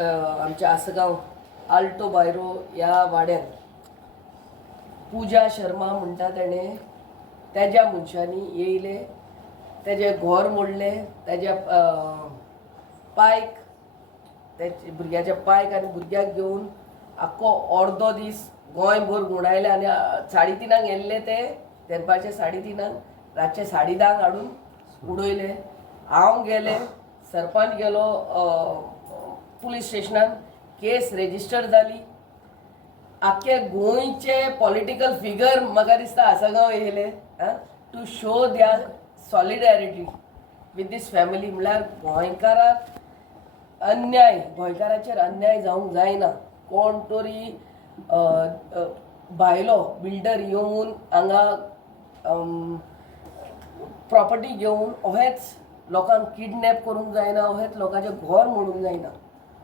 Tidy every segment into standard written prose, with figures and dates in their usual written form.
आमच्या आसगांव आल्टो बायरो ह्या वाड्यान पूजा शर्मा म्हणटा तेणें तेज्या मनशांनी येयले, तेजें घर मोडलें, तेज्या पायक तेच्या भुरग्याच्या पायक आनी भुरग्याक घेवन आख्खो अर्दो दीस गोंयभर घुंवडायले आनी 3:30 गेल्ले ते दनपारचे 3:30 रातचे 10:30 हाडून उडयले. हांव गेले, सरपंच गेलो पुलीस स्टेशनान, केस रेजिस्टर जाली. आख्खे गोंयचे पॉलिटिकल फिगर म्हाका दिसता आसगांव येयले to show their solidarity with this family. म्हळ्यार गोंयकाराचेर अन्याय जावंक जायना. कोण तरी भायलो बिल्डर येवन हांगा प्रॉपर्टी घेवन अहेच लोकांक किडनॅप करूंक जायना, अहेच लोकांचें घर मोडूंक जायना.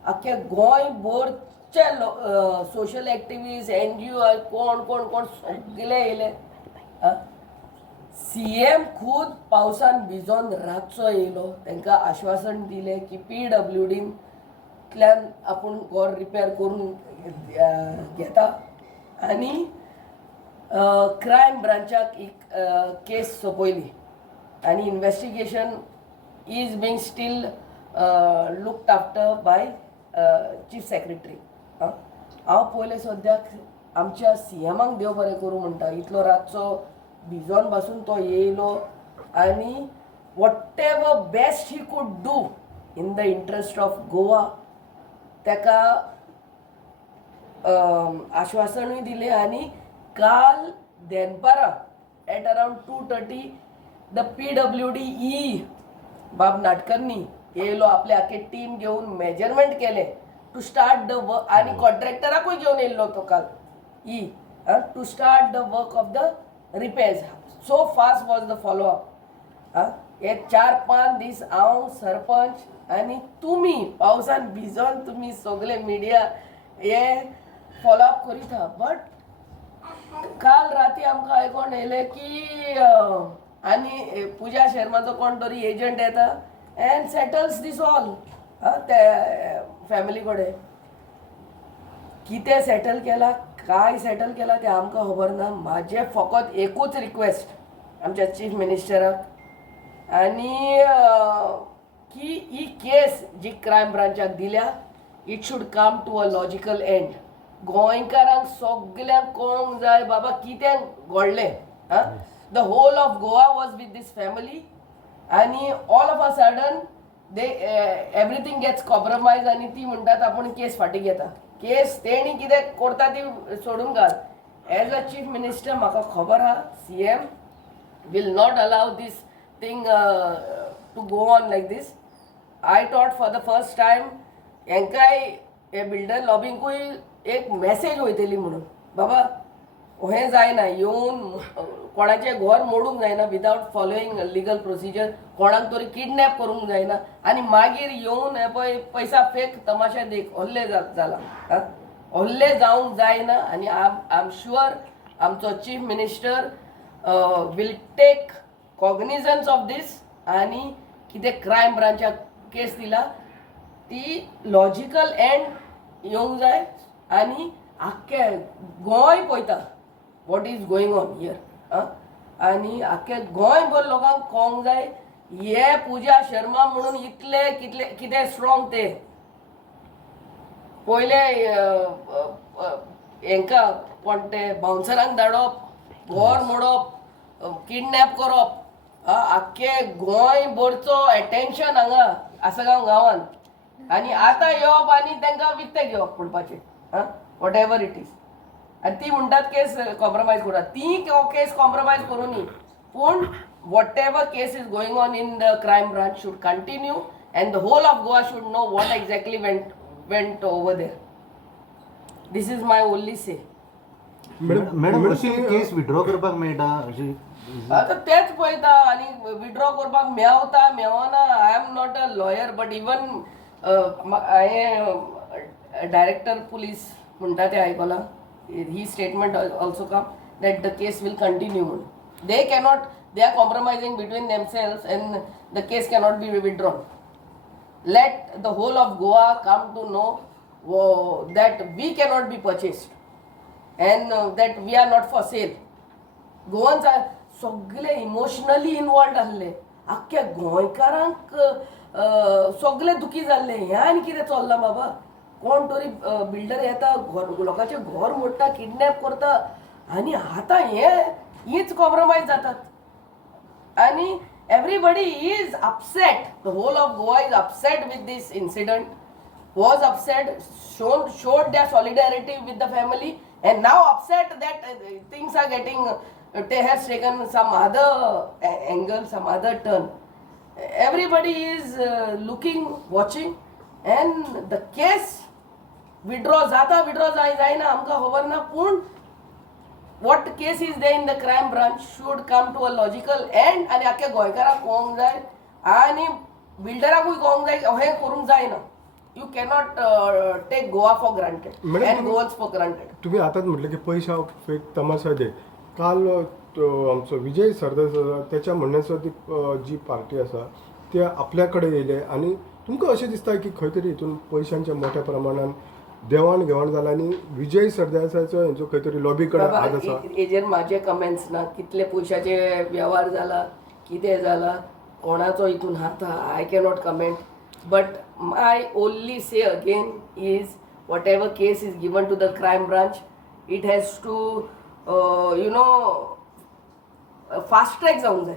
आख्खे गोंयभरचे सोशल एक्टिविस्ट, NGO कोण कोण कोण सगळे येयले. CM खूद पावसान भिजोन रातचो येयलो. तांकां आश्वासन दिलें की PWDंतल्यान आपूण घर रिपेर करून घेता. आनी क्रायम ब्रांचाक एक केस सोंपयली आनी investigation is being steel looked after by chief secretary. हांव पयले सद्याक आमच्या CMाक देव बरें करूं म्हणटा. इतलो रातचो भिजोन पासून तो येयलो आनी what ever best he could do in the interest of Goa ताका आश्वासनूय दिलें. आनी काल दनपारां एट अरावंड 2:30 द PWD बाब नाटकर्नी येयलो. आपले आख्खे टीम घेवन मेजरमेंट केले टू स्टार्ट द वर्क. आनी कॉन्ट्रॅक्टराकूय घेवन येयल्लो तो काल to start the work of the repairs. So fast was the follow up. हे 4-5 दीस हांव सरपंच आनी तुमी पावसान भिजोन तुमी सगळे मिडिया हे फॉलोअप करीत आहा. बट काल राती आमकां आयकोन येयलें की आनी पूजा शर्माचो कोण तरी एजंट येता एंड सेटल्स दीस ऑल. ते फॅमिली कडेन कितें सेटल केला, काय सेटल केला तें आमकां खबर ना. म्हाजें फकत एकूच रिक्वेस्ट आमच्या चीफ मिनिस्टराक आनी की ही केस जी क्रायम ब्रांचाक दिल्या it should come to a logical end. गोंयकारांक सगळ्यांक कळोंक जाय बाबा कितें घडलें. The whole of Goa was with this family आनी all of a sudden they everything gets compromise आनी ती म्हणटात आपूण केस फाटीं घेता. केस तेणी कितें करता ती सोडून घाल. एज अ चीफ मिनिस्टर म्हाका खबर आहा CM will not allow this thing to go on like this. I thought for the first time हेंकाय हे बिल्डर लॉबींकूय एक मॅसेज वयतली म्हणून बाबा हें जायना. येवन कोणाचें घर मोडूंक जायना विदावट फॉलोईंग लिगल प्रोसिजर. कोणाक तरी किडनॅप करूंक जायना आनी मागीर येवन हे पळय पैसा फेक तमाशे देख हल्ले जाला. हल्ले जावंक जायना. आनी आय एम शुअर आमचो chief minister will take cognizance of this आनी कितें क्रायम ब्रांचाक केस दिला ती लॉजिकल एंड येवंक जाय. आनी आख्खे गोंय पळयता what is going on here. आनी आख्खे गोंयभर लोकांक कळोंक जाय हे पूजा शर्मा म्हणून इतले कितें स्ट्रॉंग ते. पयले हेंकां कोण ते बाउन्सरांक धाडप, घर मोडप, किडनॅप करप. आख्खे गोंयभरचो एटेन्शन हांगा आसगांव गांवांत. आनी आतां येवप आनी तांकां विकते घेवप पडपाचें वॉट एवर इट इज. आनी ती म्हणटात केस कॉम्प्रमायज करतात. ती केस कॉम्प्रमायज करूनी पूण whatever case is going on in the crime branch should continue and the whole of Goa should know what exactly went over there. This is my only say. Madam अशी case withdraw करपाक मेळटा अशी आतां तेच पळयता आनी withdraw करपाक मेळना. I am not a lawyer but even हांवें डायरेक्टर पुलीस म्हणटा ते आयकलां. ही statement also come that the case will continue म्हणून. They are compromising between themselves and the case cannot be withdrawn. let the whole of Goa come to know that we cannot be purchased and that we are not for sale. Goans सगळे emotionally involved आसले, आख्ख्या गोंयकारांक सगळे दुखी जाल्ले. हें आनी कितें चल्लां बाबा? कोण तरी बिल्डर येता, लोकांचें घर मोडटा, किडनॅप करता, आनी आतां हीच कॉम्प्रोमायज जातात. आणि everybody is upset. The whole of Goa is upset with this incident, was upset, showed their solidarity with the family, and now upset that things are getting, they have taken some other angle, some other turn. Everybody is looking, watching, and the case withdraw जायना आमकां खबर ना. पूण what case is there in the crime branch should come to a logical end आणि आख्या गोंयकाराक कळोंक जाय आनी बिल्डराकूय कळोंक जाय हें करूंक जायना. You cannot take Goa for granted and Goans for granted. तुम्ही आताच म्हटलं की पैसा फेक तमाशा दे. काल आमचो विजय सरदेसाय त्याच्या म्हणण्यासर ती जी पार्टी आसा ते आपल्याकडे येयले आणि तुमकां अशें दिसता की खंय तरी हितून पयशांच्या मोठ्या प्रमाणान देवाण घेवाण जाला आणि विजय सरदेसायचो हेंचो खंय तरी लॉबी कडेन हात आसा. हेजेर म्हाजे कमेंट्स ना. कितले पयशाचे व्यवहार जाला, कितें जाला, कोणाचो हितून हात आहा, I cannot comment. But my only say again is whatever case is given to the crime branch, it has to you know fast track जावंक जाय.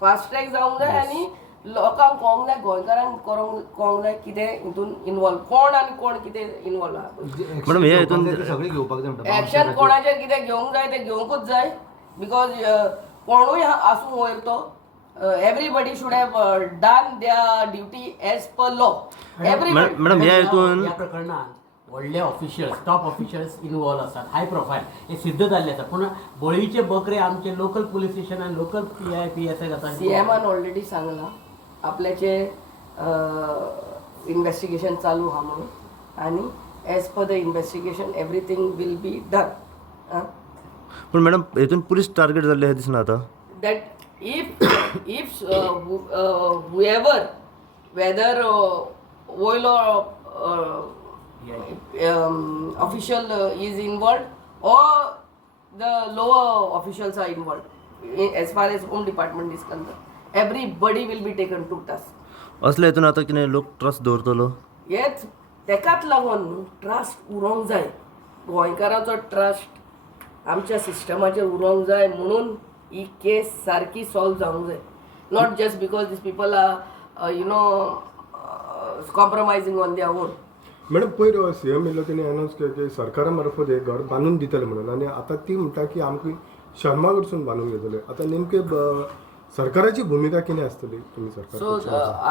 फास्ट ट्रॅक जावंक जाय आनी लोकांक कळोंक जाय, गोंयकारांक कळोंक जाय कितें हितून इनवॉल्व कोण आनी कोण कितें इनवॉल्व आहा. मॅडम हे हितून सगळे घेवपाक जाय म्हणटा. एक्शन कोणाचेर कितें घेवंक जाय तें घेवंकूच जाय. बिकॉज कोणूय आसूं वयर तो, everybody should have done their duty as per law. Madam ह्या हितून या प्रकरणात व्हडले ऑफिशियल्स, टॉप ऑफिशियल्स इन्वॉल्व असतात, हाय प्रोफायल, हे सिद्ध जाल्ले आसा. पूण बळीचे बकरे आमचे लोकल पुलीस स्टेशन आनी लोकल PI जाता. सीएमान ऑलरेडी सांगला आपल्याचे इन्व्हेस्टिगेशन चालू आहा म्हणून, आणि as per the investigation everything will be done. पण मॅडम हितून पुलीस टार्गेट जाल्ले हे दिसना आता. that if whoever, whether oil or official is involved or the lower officials are involved as far as home department is concerned, everybody will be taken to task. असले हितून आता कितें लोक ट्रस्ट दवरतलो. हेच तेकाच लागून ट्रस्ट उरोंक जाय. गोंयकाराचो ट्रस्ट आमच्या सिस्टमाचेर उरोंक जाय म्हणून ही केस सारकी सॉल्व जावंक जाय. Not just because this people are you know compromising on their own. Madam पयर CM येयलो तेणी अनावन्स केलें की सरकारा मार्फत एक घर बांदून दितले म्हणून, आणि आता ती म्हणटा की आमकां शर्मा कडसून बांदून घेतले. आता नेमके सरकाराची भूमिका कितें आसतली तुमी सरकार? So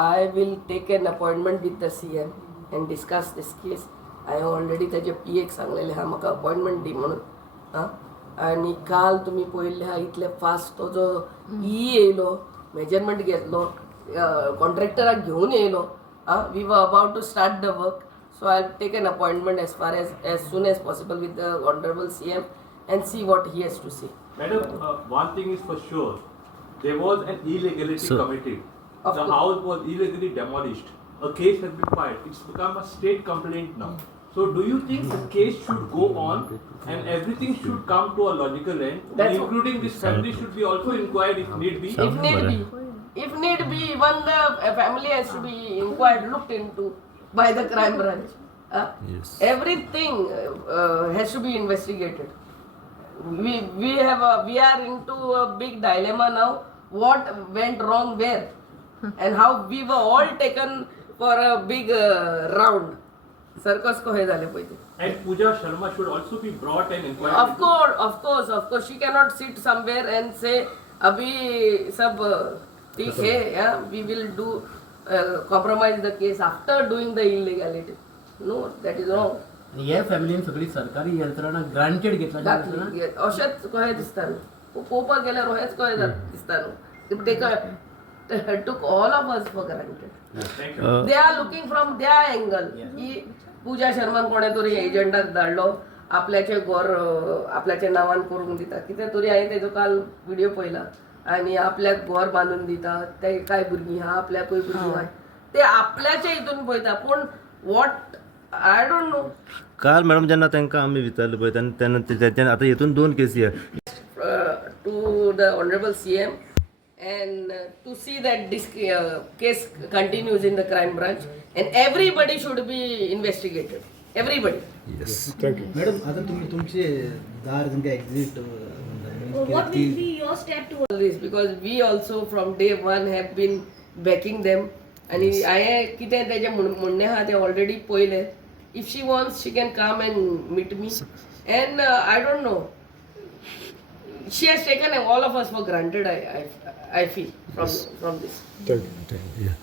I will take an appointment with the CM and discuss this case. I have already त्याचे PA सांगलेले हा म्हाका अपॉइंटमेंट दी म्हणून. आणि काल तुम्ही पळयल्ले हा इतले फास्ट तो जो येयलो, मेजरमेंट घेतलो, कॉन्ट्रॅक्टराक घेवन येयलो. We were about to start the work. So I'll take an appointment as soon as possible with the honorable CM and see what he has to say. Madam, one thing is for sure, there was an illegality committed. Of The course. house was illegally demolished. A case has been filed. It's become a state complaint now. So do you think the case should go on and everything should come to a logical end, That's including this family should be also inquired if need be? If need be, even the family has to be inquired, looked into by the crime branch. Yes. Everything has to be investigated. We are into a big dilemma now. What went wrong where, and how we were all taken for a big round. Circus ko he zale paise. And Pooja Sharma should also be brought and inquired. Of course, she cannot sit somewhere and say, "Abhi sab theek hai, yeah, we will do compromise the case after doing the illegality." No, that is wrong. हे फॅमिलीन सगळी सरकारी यंत्रणा granted घेतला. अशेंच कशें दिसता न्हू, पळोवपाक गेल्यार अशेंच कशें दिसता न्हू. They took all of us for granted. Thank you. They are looking from their angle. की पूजा शर्मान कोणे तरी एजंटाक धाडलो, आपल्याचे घर आपल्याच्या नांवान करूंक दिता. कितें तरी हांवें तेजो काल व्हिडिओ पळयला, आनी आपल्याक घर बांदून दिता. ते कांय भुरगीं आहा, आपल्याकूय भुरगीं आहा. ते आपल्याच्या हितून पळयता पूण वॉट आय डोंट नो. काल मॅडम जेन्ना तांकां आमी विचारलें पळय तेन्ना तेन्ना आतां हितून 2 केसी To the Honorable CM and to see that this case continues in the crime branch and everybody should be investigated. Everybody. Thank you. Madam आता तुम्ही तुमचे दार तांकां exit What will be your step to All this because we also from day one have been backing them आणि हांवें कितें तेजें म्हणणें आहा तें ऑलरेडी पळयलें. If she wants she can come and meet me and I don't know. She has taken all of us for granted. I feel from this. Thank you.